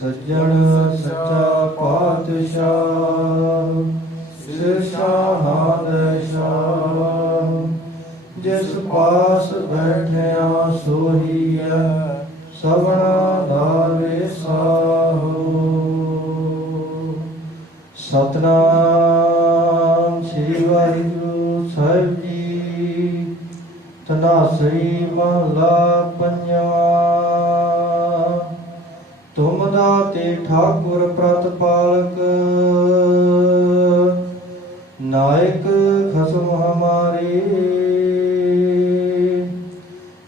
ਸੱਜਣ ਸੱਚਾ ਪਾਤਸ਼ਾਹ ਸਿਰਸ਼ਾਹਾਂ ਦੇ ਸ਼ਾਹ। ਜਿਸ ਪਾਸ ਬੈਠਿਆ ਸੋਹੀਐ ਸਭਨਾ ਦਾ ਵਿਸਾਹੋ। ਸਤਨਾਮ ਸ੍ਰੀ ਵਾਹਿਗੁਰੂ ਸਾਹਿਬ ਜੀ, ਤਨਾਸਰੀ ਮਹਲਾ ਪੰਜਵਾ ਤੇ ਦਾਤੇ ਠਾਕੁਰ ਪ੍ਰਤਪਾਲਕ ਨਾਇਕ ਖਸਮ ਹਮਾਰੇ।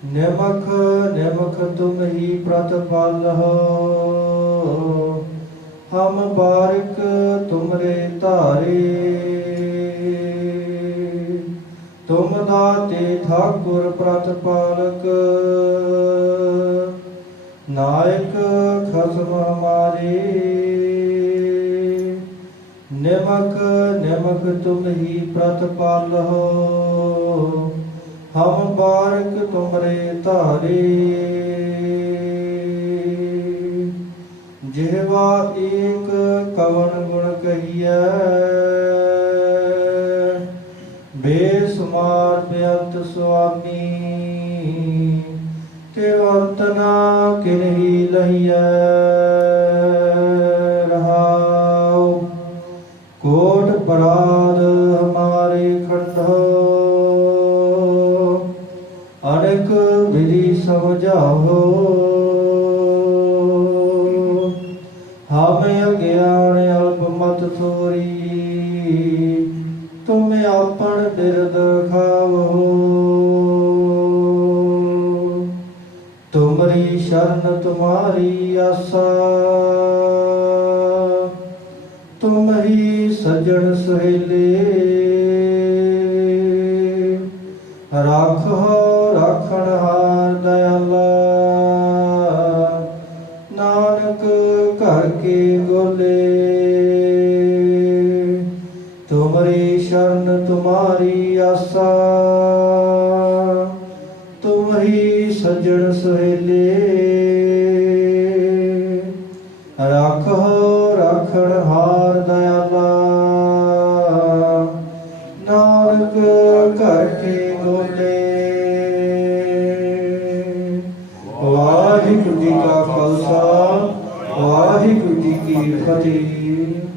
ਨਿਮਖ ਨਿਮਖ ਤੁਮ ਹੀ ਪ੍ਰਤਪਾਲ ਹੋ ਹਮ ਬਾਰਿਕ ਤੁਮਰੇ ਧਾਰੇ। ਤੁਮ ਦਾਤੇ ਠਾਕੁਰ ਪ੍ਰਤਪਾਲਕ ਨਾਇਕ ਖਸਮ ਹਮਾਰੇ, ਨਿਮਕ ਨਿਮਕ ਤੁਮ ਹੀ ਪ੍ਰਤਪਾਲ ਹੋ ਹਮ ਬਾਰਕ ਤੁਮਰੇ ਧਾਰੇ। ਜਿਹਵਾ ਏਕ ਕਵਨ ਗੁਣ ਕਹੀਐ, ਬੇਸਮਾਰ ਬੇਅੰਤ ਸੁਆਮੀ। ਤੇ ਅੰਤਨਾ ਕਿਨਹੀ ਰਹਾਉ। ਕੋਟ ਪਰਾਦ ਹਮਾਰੇ ਖੰਡੋ। ਅਨੇਕ ਵਿਧੀ ਸਮਝਾਓ। ਹਮ ਅਗਿਆਨ ਅਲਪ ਮਤ ਥੋਰੀ ਤੁਮਰੀ ਸ਼ਰਨ ਤੁਮਾਰੀ ਆਸਾ। ਤੁਮ ਹੀ ਸਜਣ ਸੁਹੇਲੇ। ਰਾਖੋ, ਰਾਖਣ ਹਾਰ ਦਇਆਲਾ। ਨਾਨਕ ਘਰ ਕੇ ਗੋਲੇ। ਤੁਮਰੀ ਸ਼ਰਨ ਤੁਮਾਰੀ ਆਸਾ। ਸਜਣ ਸੁਹੇਲੇ। ਰਾਖੋ ਰਾਖਣ ਹਾਰ ਦਇਆਲਾ। ਨਾਨਕ ਘਰ ਕੇ ਗੋਲੇ। ਵਾਹਿਗੁਰੂ ਜੀ ਕਾ ਖਾਲਸਾ, ਵਾਹਿਗੁਰੂ ਜੀ ਕੀ ਫਤਿਹ।